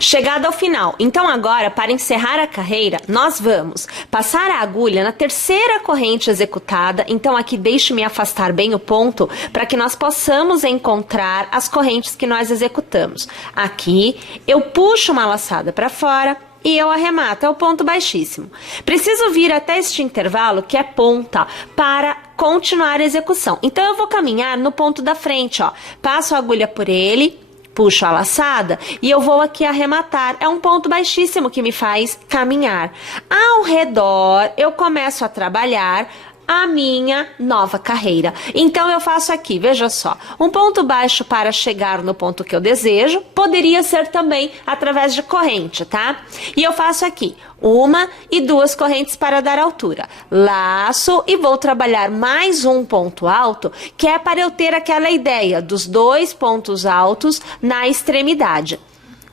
Chegada ao final. Então agora, para encerrar a carreira, nós vamos passar a agulha na terceira corrente executada. Então aqui deixe-me afastar bem o ponto para que nós possamos encontrar as correntes que nós executamos. Aqui eu puxo uma laçada para fora e eu arremato, é o ponto baixíssimo. Preciso vir até este intervalo, que é ponta, para continuar a execução. Então eu vou caminhar no ponto da frente, ó. Passo a agulha por ele, puxo a laçada e eu vou aqui arrematar. É um ponto baixíssimo que me faz caminhar. Ao redor, eu começo a trabalhar a minha nova carreira. Então eu faço aqui, veja só, um ponto baixo para chegar no ponto que eu desejo, poderia ser também através de corrente, tá? E eu faço aqui uma e duas correntes para dar altura. Laço e vou trabalhar mais um ponto alto, que é para eu ter aquela ideia dos dois pontos altos na extremidade.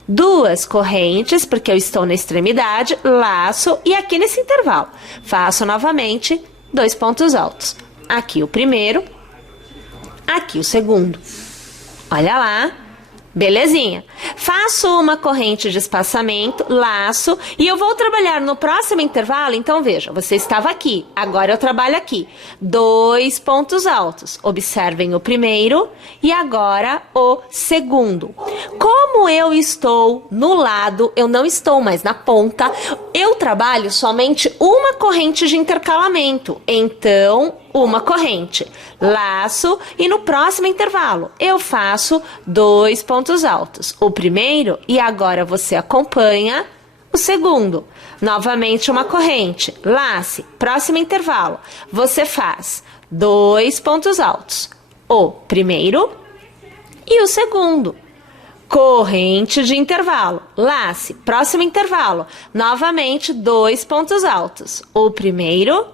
Duas correntes, porque eu estou na extremidade, laço e aqui nesse intervalo faço novamente dois pontos altos. Aqui o primeiro, aqui o segundo. Olha lá, belezinha. Faço uma corrente de espaçamento, laço, e eu vou trabalhar no próximo intervalo. Então veja, você estava aqui, agora eu trabalho aqui. Dois pontos altos. Observem o primeiro e agora o segundo. Como eu estou no lado, eu não estou mais na ponta, eu trabalho somente uma corrente de intercalamento. Então, uma corrente, laço e no próximo intervalo eu faço dois pontos altos. O primeiro e agora você acompanha o segundo. Novamente uma corrente, lace, próximo intervalo. Você faz dois pontos altos. O primeiro e o segundo. Corrente de intervalo, lace, próximo intervalo. Novamente dois pontos altos. O primeiro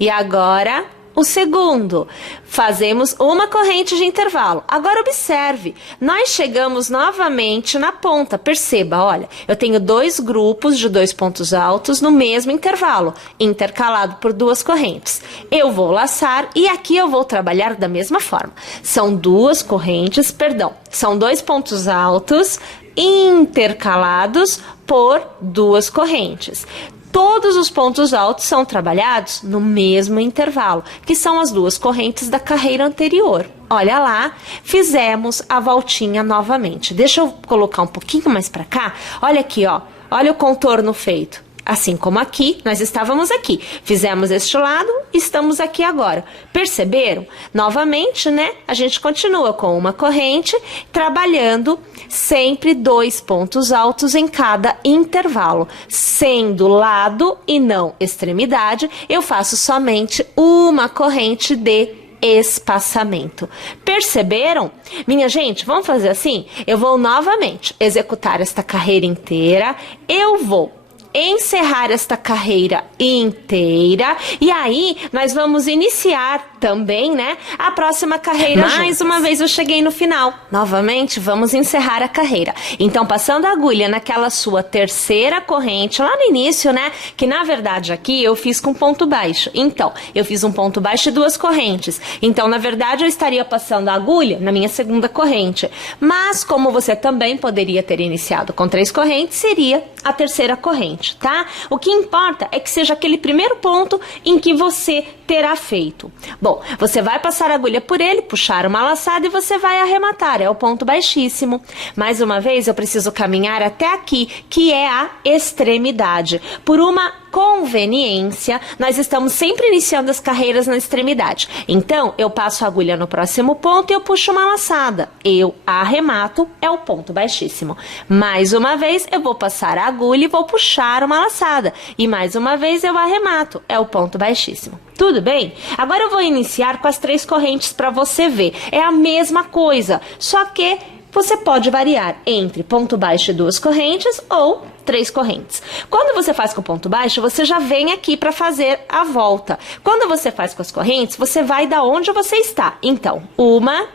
e agora o segundo. Fazemos uma corrente de intervalo. Agora observe, nós chegamos novamente na ponta. Perceba, olha, eu tenho dois grupos de dois pontos altos no mesmo intervalo, intercalado por duas correntes. Eu vou laçar e aqui eu vou trabalhar da mesma forma. São duas correntes, perdão, são dois pontos altos intercalados por duas correntes. Todos os pontos altos são trabalhados no mesmo intervalo, que são as duas correntes da carreira anterior. Olha lá, fizemos a voltinha novamente. Deixa eu colocar um pouquinho mais para cá. Olha aqui, ó. Olha o contorno feito. Assim como aqui, nós estávamos aqui. Fizemos este lado, estamos aqui agora. Perceberam? Novamente, né? A gente continua com uma corrente, trabalhando sempre dois pontos altos em cada intervalo. Sendo lado e não extremidade, eu faço somente uma corrente de espaçamento. Perceberam? Minha gente, vamos fazer assim? Eu vou novamente executar esta carreira inteira. Eu vou encerrar esta carreira inteira e aí nós vamos iniciar também, né, a próxima carreira. Mais uma vez eu cheguei no final. Novamente vamos encerrar a carreira. Então passando a agulha naquela sua terceira corrente lá no início, né, que na verdade aqui eu fiz com ponto baixo. Então eu fiz um ponto baixo e duas correntes. Então na verdade eu estaria passando a agulha na minha segunda corrente. Mas como você também poderia ter iniciado com três correntes, seria a terceira corrente, tá? O que importa é que seja aquele primeiro ponto em que você terá feito. Bom, você vai passar a agulha por ele, puxar uma laçada e você vai arrematar, é o ponto baixíssimo. Mais uma vez, eu preciso caminhar até aqui, que é a extremidade. Por uma conveniência, nós estamos sempre iniciando as carreiras na extremidade. Então, eu passo a agulha no próximo ponto e eu puxo uma laçada. Eu arremato, é o ponto baixíssimo. Mais uma vez, eu vou passar a agulha e vou puxar uma laçada. E mais uma vez, eu arremato, é o ponto baixíssimo. Tudo bem? Agora eu vou iniciar com as três correntes para você ver. É a mesma coisa, só que você pode variar entre ponto baixo e duas correntes ou três correntes. Quando você faz com ponto baixo, você já vem aqui para fazer a volta. Quando você faz com as correntes, você vai da onde você está. Então, uma,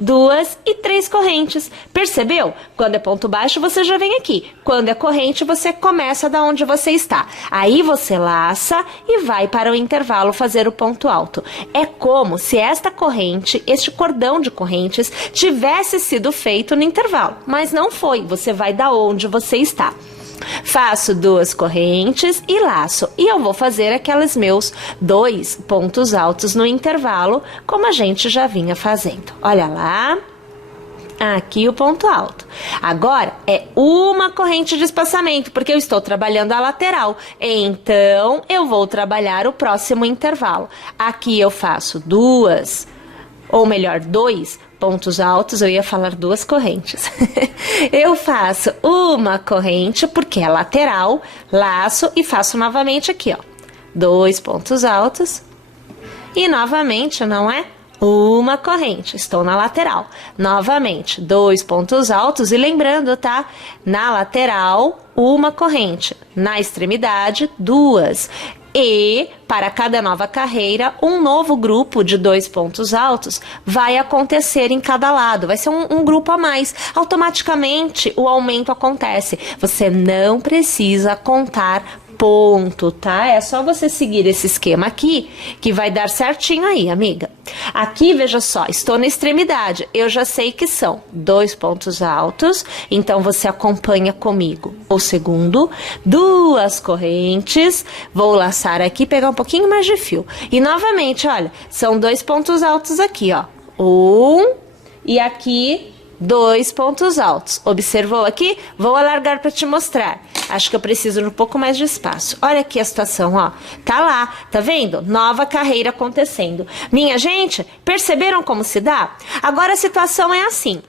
2 e 3 correntes. Percebeu? Quando é ponto baixo, você já vem aqui. Quando é corrente, você começa da onde você está. Aí você laça e vai para o intervalo fazer o ponto alto. É como se esta corrente, este cordão de correntes, tivesse sido feito no intervalo, mas não foi. Você vai da onde você está. Faço 2 correntes e laço. E eu vou fazer aqueles meus 2 pontos altos no intervalo, como a gente já vinha fazendo. Olha lá. Aqui o ponto alto. Agora é uma corrente de espaçamento, porque eu estou trabalhando a lateral. Então, eu vou trabalhar o próximo intervalo. Aqui eu faço 2, ou melhor, 2 pontos altos, eu ia falar 2 correntes. Eu faço uma corrente, porque é lateral, laço e faço novamente aqui, ó. 2 pontos altos e novamente, não é? Uma corrente, estou na lateral. Novamente, 2 pontos altos e lembrando, tá? Na lateral, uma corrente. Na extremidade, 2. E, para cada nova carreira, um novo grupo de 2 pontos altos vai acontecer em cada lado. Vai ser um grupo a mais. Automaticamente, o aumento acontece. Você não precisa contar ponto, tá? É só você seguir esse esquema aqui, que vai dar certinho aí, amiga. Aqui, veja só, estou na extremidade. Eu já sei que são 2 pontos altos, então você acompanha comigo. O segundo, 2 correntes, vou laçar aqui, pegar um pouquinho mais de fio. E novamente, olha, são 2 pontos altos aqui, ó. 1 e aqui 2 pontos altos. Observou aqui? Vou alargar para te mostrar. Acho que eu preciso de um pouco mais de espaço. Olha aqui a situação, ó. Tá lá, tá vendo? Nova carreira acontecendo. Minha gente, perceberam como se dá? Agora a situação é assim.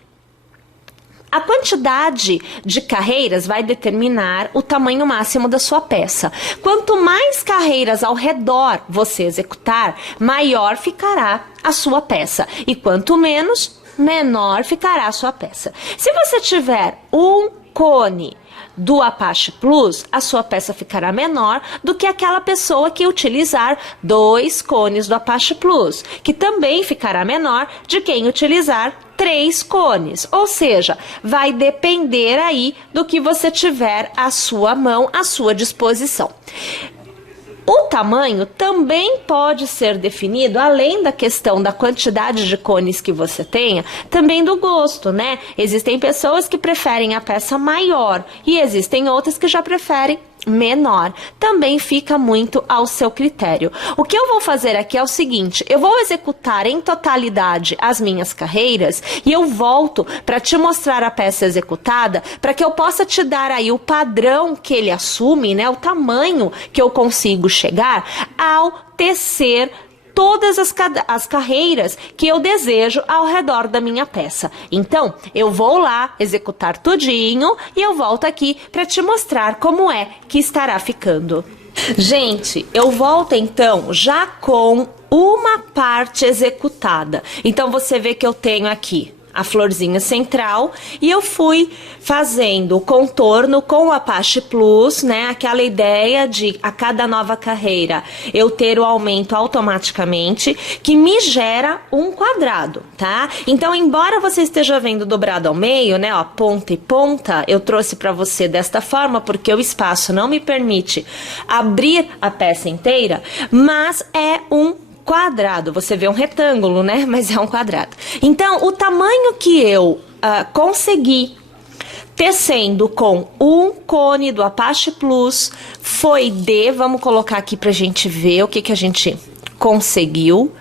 A quantidade de carreiras vai determinar o tamanho máximo da sua peça. Quanto mais carreiras ao redor você executar, maior ficará a sua peça. E quanto menos, menor ficará a sua peça. Se você tiver um cone do Apache Plus, a sua peça ficará menor do que aquela pessoa que utilizar 2 cones do Apache Plus, que também ficará menor de quem utilizar 3 cones. Ou seja, vai depender aí do que você tiver à sua mão, à sua disposição. O tamanho também pode ser definido, além da questão da quantidade de cones que você tenha, também do gosto, né? Existem pessoas que preferem a peça maior e existem outras que já preferem menor. Também fica muito ao seu critério. O que eu vou fazer aqui é o seguinte, eu vou executar em totalidade as minhas carreiras e eu volto para te mostrar a peça executada, para que eu possa te dar aí o padrão que ele assume, né, o tamanho que eu consigo chegar ao tecer todas as carreiras que eu desejo ao redor da minha peça. Então, eu vou lá executar tudinho e eu volto aqui para te mostrar como é que estará ficando. Gente, eu volto então já com uma parte executada. Então, você vê que eu tenho aqui a florzinha central e eu fui fazendo o contorno com o Apache Plus, né? Aquela ideia de a cada nova carreira eu ter o aumento automaticamente, que me gera um quadrado, tá? Então, embora você esteja vendo dobrado ao meio, né? Ó, ponta e ponta, eu trouxe para você desta forma porque o espaço não me permite abrir a peça inteira, mas é um quadrado, você vê um retângulo, né? Mas é um quadrado. Então, o tamanho que eu consegui tecendo com um cone do Apache Plus foi de, vamos colocar aqui pra gente ver o que a gente conseguiu.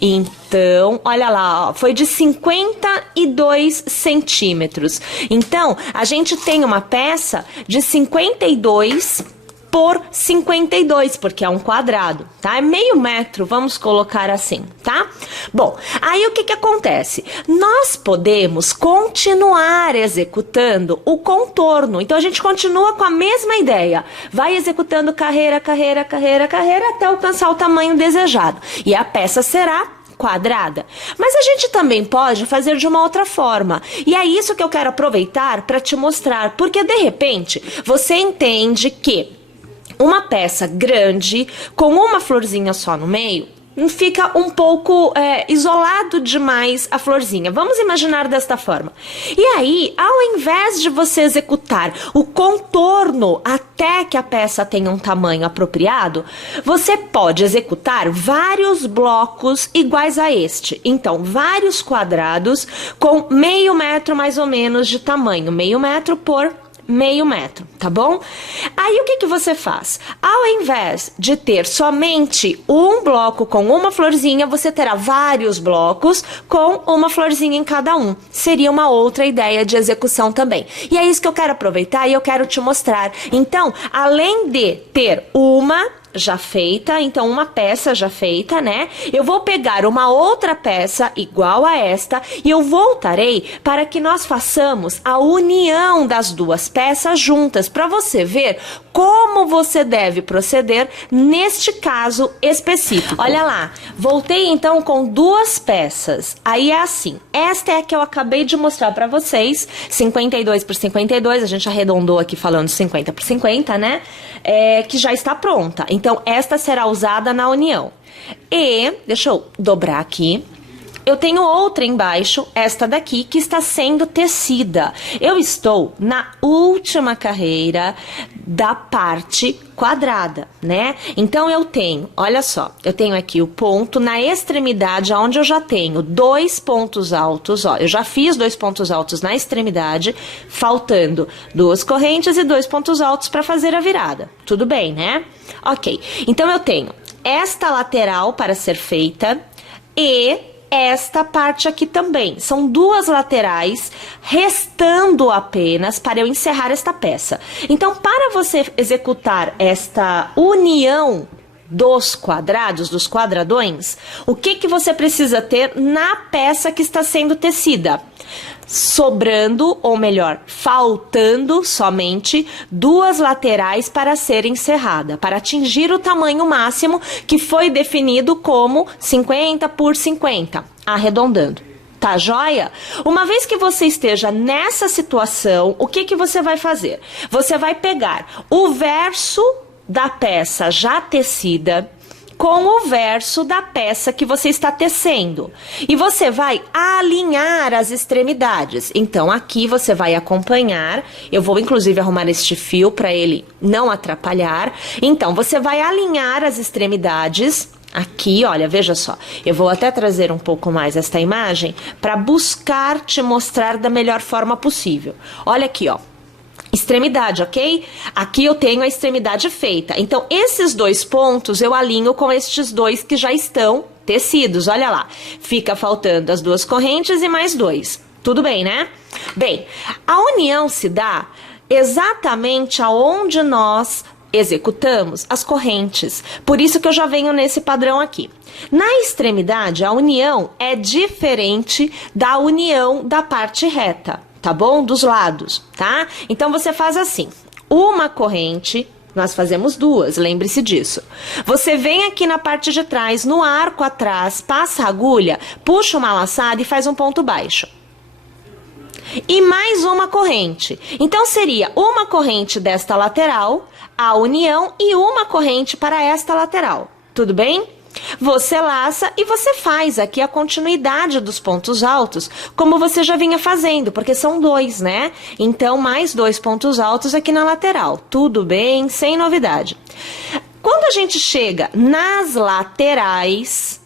Então, olha lá, ó, foi de 52 centímetros. Então, a gente tem uma peça de 52 por 52, porque é um quadrado, tá? É meio metro, vamos colocar assim, tá? Bom, aí o que acontece? Nós podemos continuar executando o contorno, então a gente continua com a mesma ideia, vai executando carreira, carreira, carreira, carreira, até alcançar o tamanho desejado, e a peça será quadrada. Mas a gente também pode fazer de uma outra forma. E é isso que eu quero aproveitar para te mostrar, porque de repente você entende que uma peça grande com uma florzinha só no meio fica um pouco isolado demais a florzinha. Vamos imaginar desta forma. E aí, ao invés de você executar o contorno até que a peça tenha um tamanho apropriado, você pode executar vários blocos iguais a este. Então, vários quadrados com meio metro mais ou menos de tamanho, meio metro por meio metro, tá bom? Aí o que você faz? Ao invés de ter somente um bloco com uma florzinha, você terá vários blocos com uma florzinha em cada um. Seria uma outra ideia de execução também. E é isso que eu quero aproveitar e eu quero te mostrar. Então, além de ter uma já feita, então uma peça já feita, né? Eu vou pegar uma outra peça igual a esta e eu voltarei para que nós façamos a união das duas peças juntas, para você ver como você deve proceder neste caso específico. Olha lá, voltei então com duas peças. Aí é assim, esta é a que eu acabei de mostrar para vocês, 52 por 52, a gente arredondou aqui falando 50 por 50, né? Que já está pronta. Então, esta será usada na união. E, deixa eu dobrar aqui. Eu tenho outra embaixo, esta daqui, que está sendo tecida. Eu estou na última carreira da parte quadrada, né? Então, eu tenho, olha só, eu tenho aqui o ponto na extremidade, onde eu já tenho 2 pontos altos, ó. Eu já fiz 2 pontos altos na extremidade, faltando 2 correntes e 2 pontos altos para fazer a virada. Tudo bem, né? Ok. Então, eu tenho esta lateral para ser feita e esta parte aqui também. São 2 laterais, restando apenas para eu encerrar esta peça. Então, para você executar esta união dos quadrados, dos quadradões, o que você precisa ter na peça que está sendo tecida? Sobrando, ou melhor, faltando somente 2 laterais para ser encerrada, para atingir o tamanho máximo que foi definido como 50 por 50, arredondando. Tá joia? Uma vez que você esteja nessa situação, o que você vai fazer? Você vai pegar o verso da peça já tecida com o verso da peça que você está tecendo. E você vai alinhar as extremidades. Então, aqui você vai acompanhar. Eu vou, inclusive, arrumar este fio para ele não atrapalhar. Então, você vai alinhar as extremidades. Aqui, olha, veja só. Eu vou até trazer um pouco mais esta imagem para buscar te mostrar da melhor forma possível. Olha aqui, ó. Extremidade, ok? Aqui eu tenho a extremidade feita. Então, esses 2 pontos eu alinho com estes 2 que já estão tecidos. Olha lá. Fica faltando as 2 correntes e mais 2. Tudo bem, né? Bem, a união se dá exatamente aonde nós executamos as correntes. Por isso que eu já venho nesse padrão aqui. Na extremidade, a união é diferente da união da parte reta. Tá bom? Dos lados, tá? Então, você faz assim, uma corrente, nós fazemos 2, lembre-se disso. Você vem aqui na parte de trás, no arco atrás, passa a agulha, puxa uma laçada e faz um ponto baixo. E mais uma corrente. Então, seria uma corrente desta lateral, a união, e uma corrente para esta lateral. Tudo bem? Você laça e você faz aqui a continuidade dos pontos altos, como você já vinha fazendo, porque são 2, né? Então, mais 2 pontos altos aqui na lateral. Tudo bem, sem novidade. Quando a gente chega nas laterais,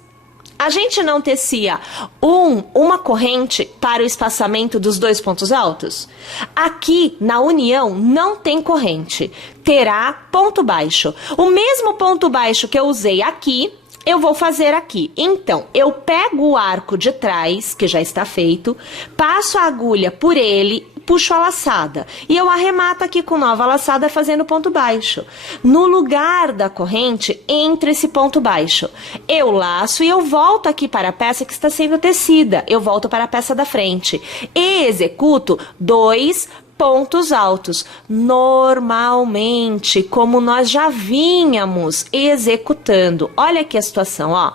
a gente não tecia uma corrente para o espaçamento dos 2 pontos altos? Aqui, na união, não tem corrente. Terá ponto baixo. O mesmo ponto baixo que eu usei aqui, eu vou fazer aqui. Então, eu pego o arco de trás, que já está feito, passo a agulha por ele, puxo a laçada. E eu arremato aqui com nova laçada fazendo ponto baixo. No lugar da corrente, entre esse ponto baixo. Eu laço e eu volto aqui para a peça que está sendo tecida. Eu volto para a peça da frente. E executo 2 pontos altos, normalmente, como nós já vínhamos executando. Olha aqui a situação, ó.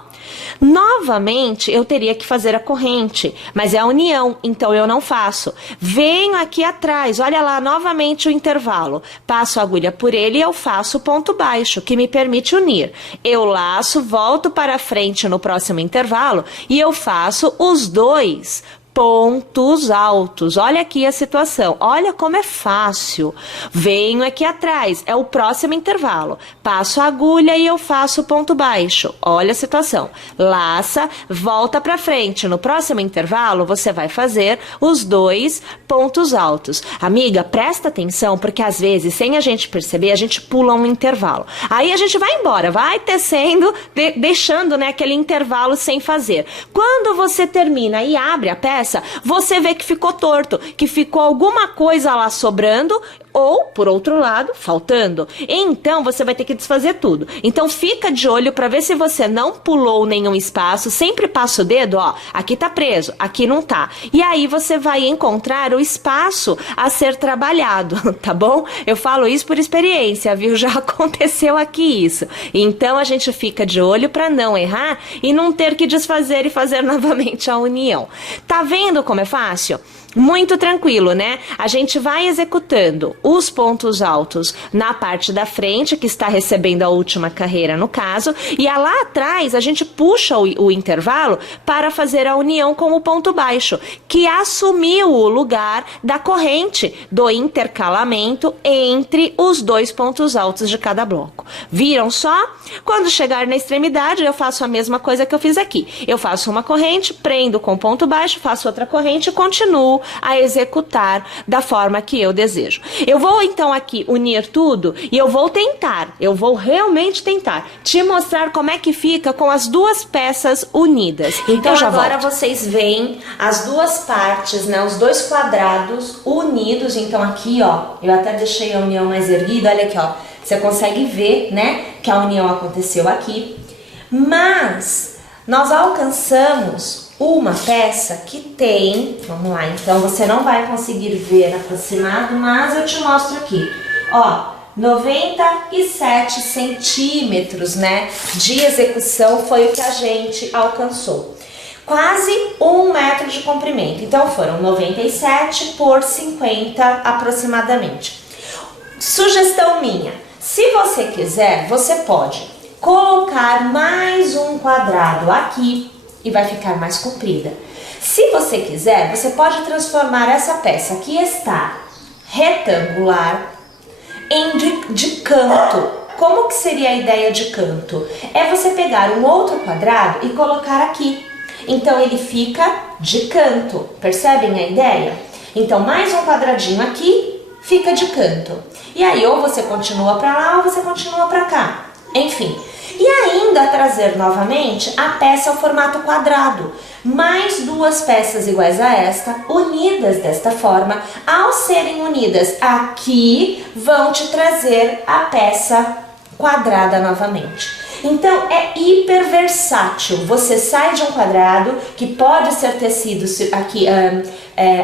Novamente, eu teria que fazer a corrente, mas é a união, então eu não faço. Venho aqui atrás, olha lá, novamente o intervalo. Passo a agulha por ele e eu faço o ponto baixo, que me permite unir. Eu laço, volto para frente no próximo intervalo e eu faço os dois pontos altos. Olha aqui a situação. Olha como é fácil. Venho aqui atrás. É o próximo intervalo. Passo a agulha e eu faço o ponto baixo. Olha a situação. Laça, volta para frente. No próximo intervalo, você vai fazer os dois pontos altos. Amiga, presta atenção, porque às vezes, sem a gente perceber, a gente pula um intervalo. Aí a gente vai embora, vai tecendo, deixando, né, aquele intervalo sem fazer. Quando você termina e abre a peça, você vê que ficou torto, que ficou alguma coisa lá sobrando ou, por outro lado, faltando. Então, você vai ter que desfazer tudo. Então, fica de olho para ver se você não pulou nenhum espaço. Sempre passa o dedo, ó, aqui tá preso, aqui não tá. E aí, você vai encontrar o espaço a ser trabalhado, tá bom? Eu falo isso por experiência, viu? Já aconteceu aqui isso. Então, a gente fica de olho para não errar e não ter que desfazer e fazer novamente a união. Tá vendo como é fácil? Muito tranquilo, né? A gente vai executando os pontos altos na parte da frente, que está recebendo a última carreira no caso, e lá atrás a gente puxa o intervalo para fazer a união com o ponto baixo, que assumiu o lugar da corrente do intercalamento entre os dois pontos altos de cada bloco. Viram só? Quando chegar na extremidade, eu faço a mesma coisa que eu fiz aqui. Eu faço uma corrente, prendo com ponto baixo, faço outra corrente e continuo a executar da forma que eu desejo. Eu vou então aqui unir tudo e eu vou realmente tentar te mostrar como é que fica com as duas peças unidas. Então agora vocês veem as duas partes, né, os dois quadrados unidos. Então aqui, ó, eu até deixei a união mais erguida, olha aqui, ó, você consegue ver, né, que a união aconteceu aqui, mas nós alcançamos uma peça que tem, vamos lá, então você não vai conseguir ver aproximado, mas eu te mostro aqui, ó, 97 centímetros, né, de execução foi o que a gente alcançou. Quase 1 metro de comprimento, então foram 97 por 50 aproximadamente. Sugestão minha, se você quiser, você pode colocar mais um quadrado aqui, e vai ficar mais comprida. Se você quiser, você pode transformar essa peça que está retangular em de canto. Como que seria a ideia de canto? É você pegar um outro quadrado e colocar aqui. Então ele fica de canto. Percebem a ideia? Então mais um quadradinho aqui fica de canto. E aí ou você continua para lá ou você continua para cá. Enfim. E ainda trazer novamente a peça ao formato quadrado, mais duas peças iguais a esta, unidas desta forma. Ao serem unidas aqui, vão te trazer a peça quadrada novamente. Então é hiper versátil, você sai de um quadrado que pode ser tecido aqui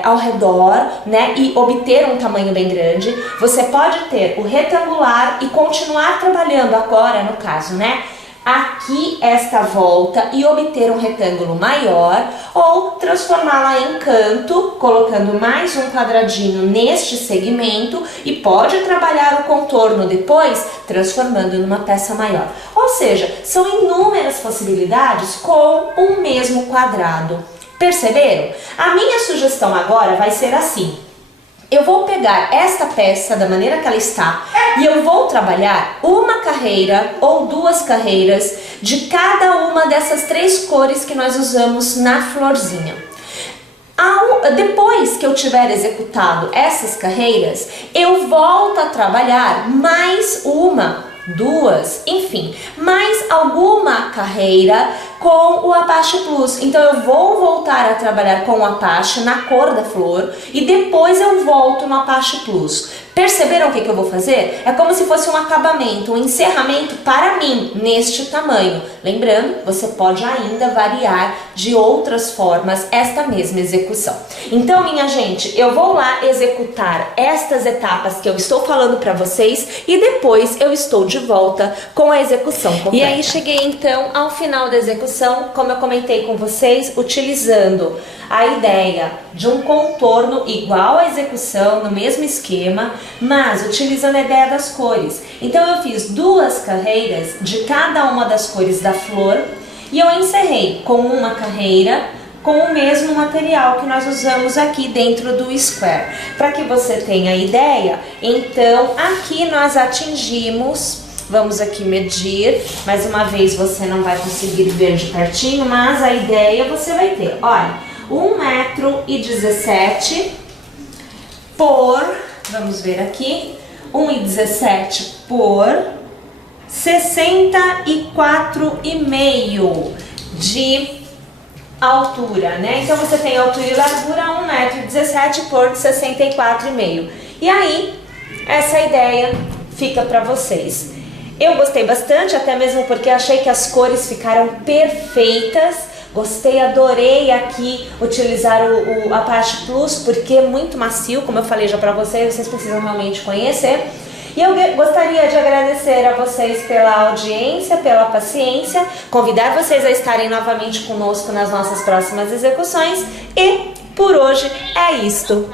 ao redor, né, e obter um tamanho bem grande. Você pode ter o retangular e continuar trabalhando agora, no caso, né, aqui esta volta e obter um retângulo maior, ou transformá-la em canto, colocando mais um quadradinho neste segmento, e pode trabalhar o contorno depois, transformando numa peça maior. Ou seja, são inúmeras possibilidades com um mesmo quadrado. Perceberam? A minha sugestão agora vai ser assim. Eu vou pegar esta peça da maneira que ela está e eu vou trabalhar uma carreira ou duas carreiras de cada uma dessas três cores que nós usamos na florzinha. Depois que eu tiver executado essas carreiras, eu volto a trabalhar mais uma, duas, enfim, mais alguma carreira com o Apache Plus. Então eu vou voltar a trabalhar com o Apache na cor da flor e depois eu volto no Apache Plus. Perceberam o que eu vou fazer? É como se fosse um acabamento, um encerramento para mim, neste tamanho. Lembrando, você pode ainda variar de outras formas esta mesma execução. Então, minha gente, eu vou lá executar estas etapas que eu estou falando para vocês e depois eu estou de volta com a execução completa. E aí cheguei então ao final da execução, como eu comentei com vocês, utilizando a ideia de um contorno igual à execução, no mesmo esquema, mas utilizando a ideia das cores. Então eu fiz 2 carreiras de cada uma das cores da flor e eu encerrei com uma carreira com o mesmo material que nós usamos aqui dentro do square. Para que você tenha ideia, então aqui nós atingimos, vamos aqui medir, mais uma vez você não vai conseguir ver de pertinho, mas a ideia você vai ter, olha, 1,17 m por, vamos ver aqui, 1,17 por 64,5 de altura, né? Então você tem altura e largura 1,17 m por 64,5. E aí, essa ideia fica para vocês. Eu gostei bastante, até mesmo porque achei que as cores ficaram perfeitas. Gostei, adorei aqui utilizar a parte plus, porque é muito macio, como eu falei já pra vocês precisam realmente conhecer. E eu gostaria de agradecer a vocês pela audiência, pela paciência, convidar vocês a estarem novamente conosco nas nossas próximas execuções e por hoje é isto.